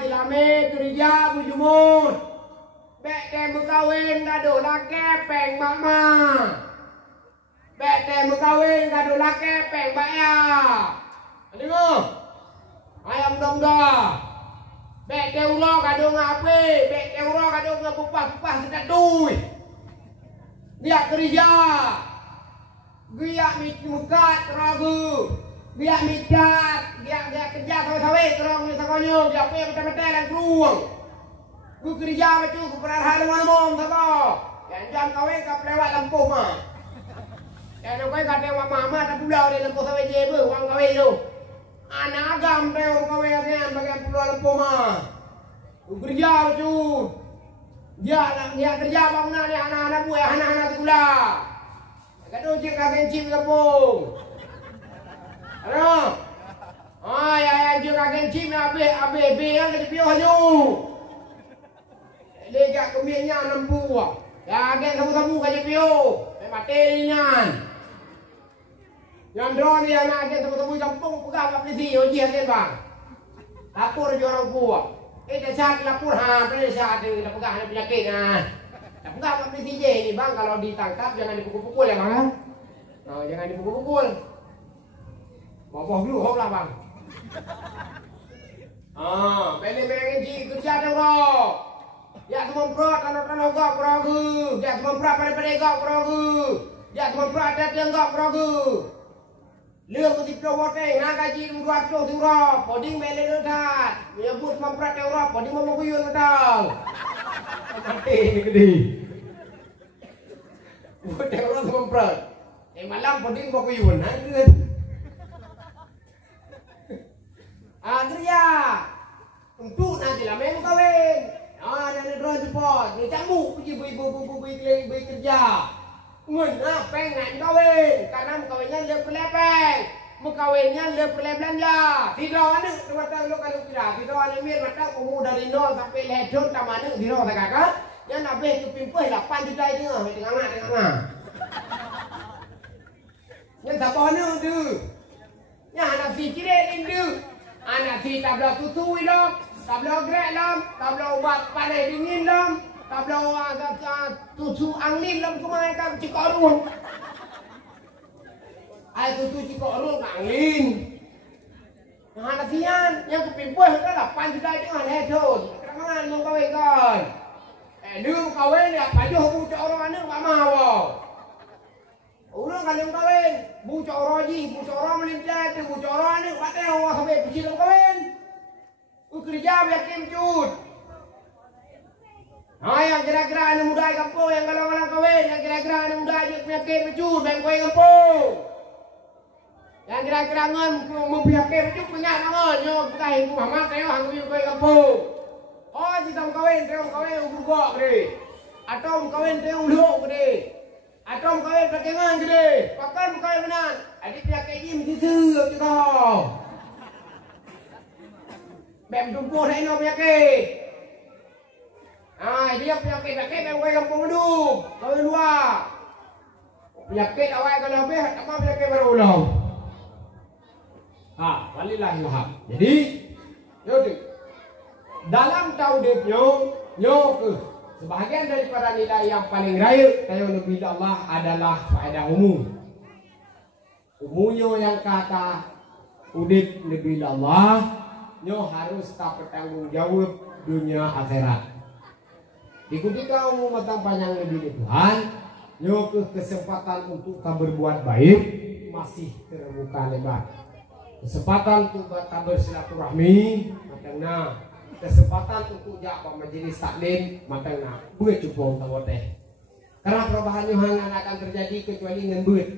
jilame kerja bujumut. Bek temu kawin kado lake peng mama. Bek temu kawin kado lake peng baya. Dengar. Ayam dong-dong. Bek teuro kado ngape, bek teuro kado ngapupah-pupah sekat duit. Dia kerja. Dia mukat ragu. Dia micat, dia kerja sawe-sawe terong sakonyo, dia pe betul-betul dan keruang. Ku kerja macam ku perarhan mana-mana sako. Yang jam kawe ka lewat lampuh mah. Yang kawe ka lewat mama tak pulau di lampuh sawe je be, wang kawe tu. Anak agam teu kawe arian bagian pulau lampuh mah. Ku kerja macam dia kerja bangunan ni anak-anak buah, anak-anak sekolah. Kado je kagak cip kampung. Ano? Ay, dia kagak cip na abe yang ke pio haju. Lega keminya 6 buah. Ya agak sabu-sabu ke pio. Mati nian. Yang drone ni anak agak sabu-sabu kampung pegang kat polisi uji agak bang. Lapor je orang buah. Dah chat lapor ha, periksa ada pegang ada penyakit ah. Dah pegang kat polisi je ni bang, kalau ditangkap jangan dipukul-pukul ya bang. Oh, jangan dipukul-pukul. Boboh dulu hok lah bang. Beli-beli ji kerja dulu. Ya semua perut tanah gak peragu. Ya semua perut pada gak peragu. Ya semua perut ada yang gak peragu. Lương của thịt trâu bò tê, nga cái gì cũng đoạt trâu thiếu rò, bỏ đinh bè lên đơn thật. Nhớ bút mà bật trâu rò, bỏ đinh mà mô quy yun đâu. Cái tê cái đi. Bút trâu rò mà bật. Để mà lâm bỏ đinh mà quy yun, hả? Kerja. Untuk nanti lah memang kawin. Dan drone support. Ni camu pergi beri kerja. Ngun pengen kawin. Karena kawinnya lebih lepeng. Mengkawinnya lebih belanja. Tidak ada. Dua tahun lo kalau kira. Tidak ada mir mata kamu dari nol sampai lejut sama ada. Tidak ada kakak. Yang nabe tu pimpah 8 juta itu. Tengah. Yang tak boleh tu. Yang anak fikir ini. Anak si tabla tutui lom, tabla grek lom, tabla ubat panas dingin lom, tabla tutu angin lom kemana kan cikorun. Air tutu cikorun angin. Yang anak sian, yang kepimpuan itu lah 8 juta itu ada hedon. Kenapa lu kawin kan? Lu kawin ya baju bucok orang mana tak mau. Orang kalau kawin, bucok orang melintas, bucok orang ni, patah orang sampai kecil kawin. Kerja yakin cut. Yang kira-kira anak muda kampung, yang kalau kawin, yang kira-kira anak muda yakin cut, bang kawin kampung. Yang kira-kira ngan membiakin cut penyak ngan, yo bukan ibu mama tayo hang kawin kampung. Oh, si tahu kawin ubur gok gede. Atau kawin tayo uluk gede. Atau kawin pakengan gede, pakan kawin benar. Adik penyakit ni mesti serap juga. Bem tumpuh dah ino penyakit. Dia penyakit bem kawin kampung hidup. Kawin luar. Penyakit awal kalau lebih, apa penyakit baru ulang. Walillahilham. Jadi, yaudah. Dalam tauhid nyo sebahagian daripada nilai yang paling raya tayo nabi Allah adalah faedah umum. Umumnya yang kata udip nabi Allah nyo harus tak bertanggung jawab dunia akhirat. Ketika umum matang panjang nabi Tuhan nyo kesempatan untuk tak berbuat baik masih terbuka lebar. Kesempatan untuk tak bersilaturahmi matangna. Kesempatan untuk jaga majelis taklim matangna buat cukup tahu teh. Karena perubahan yang akan terjadi kecuali dengan buat.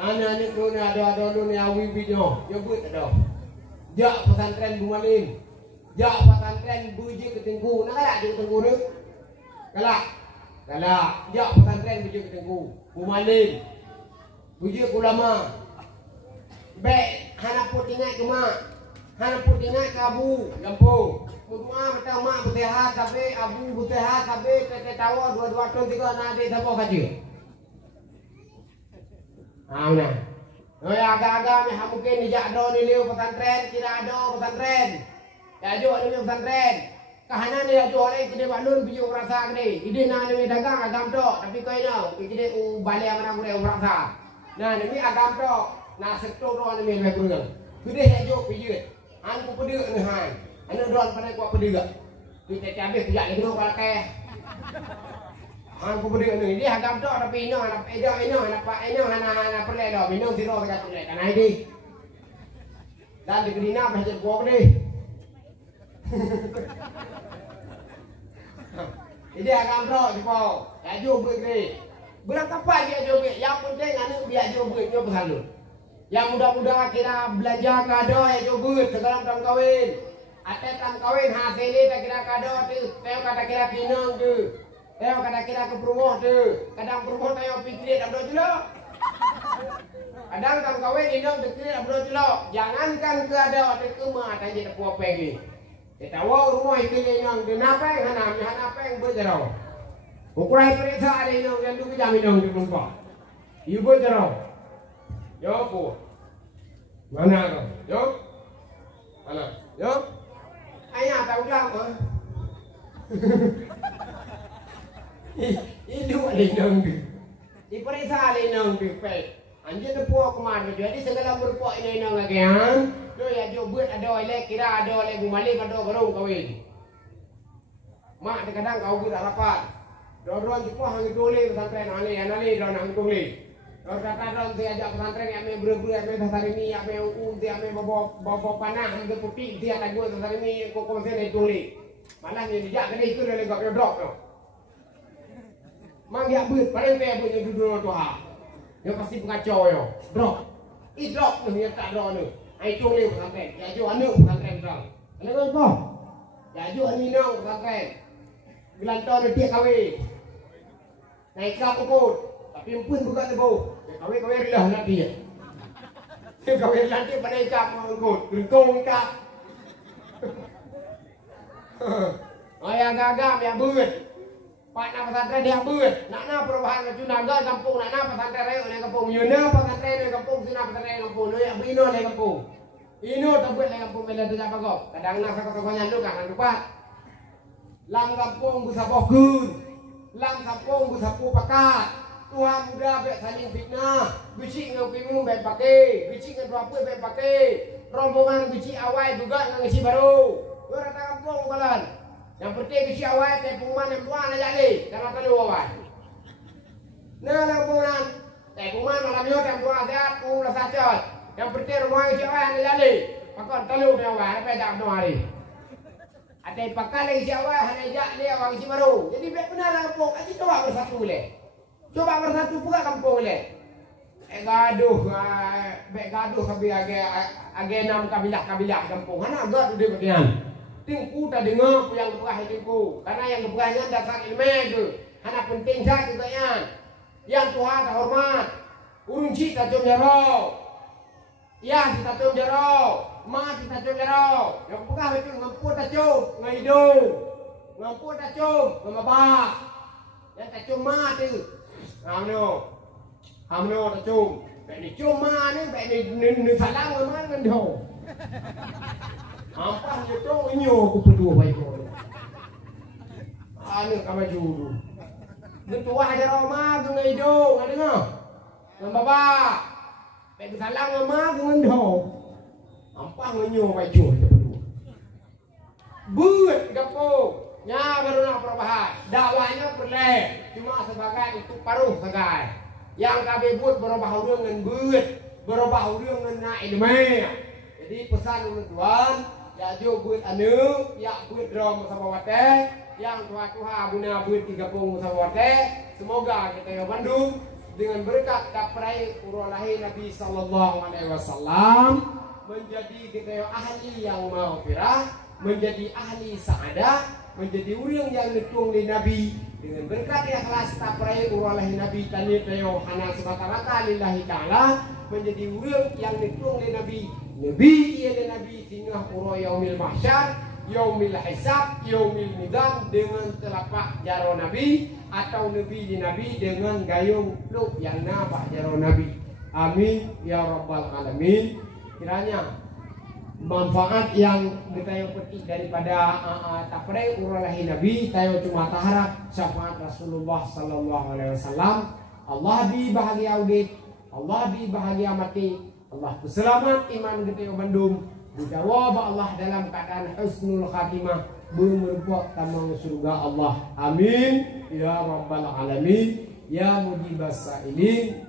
Anak-anak dunia ada dunia wibijo, yo buat ada. Jak pesantren bumalin, jak pesantren buji ketengku, nak ada di ketengku tu? Kalak, jak pesantren buji ketengku, bumalin, buji ulama. Baik, anak putingat cuma, anak putingat kabu, Lampung. Mudua macam mak butehat tapi abu butehat tapi tete tawa dua tahun tiga nanti siapa kaji. Nah. Agak-agak mungkin dijak do ni liu pesantren, tidak ada pesantren. Ya jo ni pesantren. Kahana ni jo ni kini balun biji rasa ni. Ide na ni dagang agam tok tapi kau ni kini balik mana boleh rasa. Nah ni agam tok na sektor ro ni me kurang. Kini jo pijut. An ku pedek ni han. Anu don pada ku pedek. Tu tak habis pijak ni kena pakai. Han ku pedek ni dia agam tok tapi ino anak ino anak perle dah minum siro dekat perle kan ini. Dan di kedina macam gua ni. Ini agam tok cepo. Ya jo begini. Berapa dia jo be? Yang penting anu biar jo be jo bersalur. Yang muda-muda kira belajar kado ya jo be sekarang tam kawin. Ate tam kawin hasil ni tak kira kado tu. Teo kata kira kinong tu. Teo kata kira ke promoh tu. Kadang promoh tayo pikir tak betul jelo. Kadang tam kawin indom pikir tak betul jelo. Jangankan ke ada ate ke ma ate je puak pegi. Kita tahu rumah itu ni nong kenapa yang berjarau. Ukuran periksa ada nong yang tu jamin nong di pungkau. Ibu berjarau. Yo pu. Mana kau? Yo. Mana? Yo. Ayah tahu dah apa? Itu ada nong tu. Diperiksa ada nong tu. Anjir tu puak kemana? Jadi segala berpuak ini nong lagi han. Do ya jo buat ada oleh kira ada oleh bumalik ada baru kawin. Mak kadang kau buat rapat. Doron tu pun hang dole pesantren anali don hang dole. Dor kata don dia ajak pesantren ame bre-bre ame tasarimi ame dia ame bobo panah ame putih dia tak gua tasarimi kok konsen itu dole. Malah ni dia kena itu le gak drop tu. Mang dia buat paling dia punya duduk tu ha. Dia pasti pengacau yo. Drop. Drop tu dia tak drop tu. Ai tu ni pesantren. Ya jo anu pesantren dong. Kenapa kau? Ya jo ani nong pesantren. Bilang tahun dia kahwin. Naik kap ukut. Tapi pun bukan lebu. Kahwin rilah nak dia. Kahwin nanti pada kap ukut. Berkong kap. Ayah gagam yang buat. Pak nak pesantren dia buat. Nak perubahan ke Junaga kampung. Nak pesantren raya oleh kampung. Yuna pesantren oleh kampung. Sina pesantren kampung. Yang bino oleh kampung. Ino tak buat oleh kampung. Bila tu tak bagok. Kadang nak sakot-sakotnya tu kan. Lupa. Lang kampung ku sapoh kun. Lang kampung ku sapoh pakat. Tuhan muda baik saling fitnah. Bicik ngau pingung baik pakai. Bicik ngau apa baik pakai. Rombongan bicik awal juga ngisi baru. Gua rata kampung kalan. Yang penting bicik awal teh pengumuman yang tuan aja ni. Karena telu awal. Nah lampungan. Teh pengumuman malam yo yang tuan sehat pun rasa cat. Yang penting rombongan bicik awal aja ni. Pakon telu dia awal apa dak no hari. Ada pakai lagi siapa hanya jak dia orang isi baru. Jadi baik benar kampung. Aji coba bersatu boleh. Coba bersatu pula kampung boleh. Gaduh, baik gaduh sampai age 6 kabilah kampung. Hana agak tu dia bagian. Tingku tak dengar yang keperah tingku. Karena yang keperahnya dasar ilmu tu. Hana penting saja juga yan. Yang Tuhan tak hormat. Urung cik tak cium jarau. Ya kita cium jarau. Ma kita cium jarau. Yang pegah itu ngampu tak cium, ngidung. Ngampu tak cium, ngamabak. Yang tak cium ma tu. Hamno tak cium. Baik ni cium ma ni, baik ni salang ma ngendau. Ampah dia tu inyo aku berdua baik kau. Anu kau maju dulu. Ketua jarau ma tu ngidung, ada ngah? Ngamabak. Baik ni salang ma tu ngendau. Ampah menyo baju kita berdua. Buat kampung. Nya baru nak perubahan. Dakwahnya boleh. Cuma sebagai itu paruh sebagai. Yang kami buat berubah urang dengan buat. Berubah urang dengan nak ilmu. Jadi pesan tuan, ya jo buat anu, ya buat drom sama wate, yang tua-tua abuna buat 30 sama wate. Semoga kita yang Bandung dengan berkat kaprai urulahi Nabi sallallahu alaihi wasallam menjadi kita ahli yang maghfirah, menjadi ahli sa'adah, menjadi orang yang netung di Nabi dengan berkat ikhlas taprai uralahi Nabi tani tayo hana semata-mata lillahi ta'ala, menjadi orang yang netung di Nabi. Nabi ia di Nabi singgah uro yaumil mahsyar, yaumil hisab, yaumil nidam dengan telapak jaro Nabi atau Nabi di Nabi dengan gayung peluk yang nampak jaro Nabi. Amin ya rabbal alamin. Kiranya manfaat yang kita petik daripada taprei uralahi Nabi tayo cuma taharap syafaat Rasulullah sallallahu alaihi wasallam. Allah di bahagia audit, Allah di bahagia mati, Allah selamat iman kita Bandung. Dijawab Allah dalam keadaan husnul khatimah, merupakan tamang surga Allah. Amin ya rabbal alamin ya mujibas sa'ilin.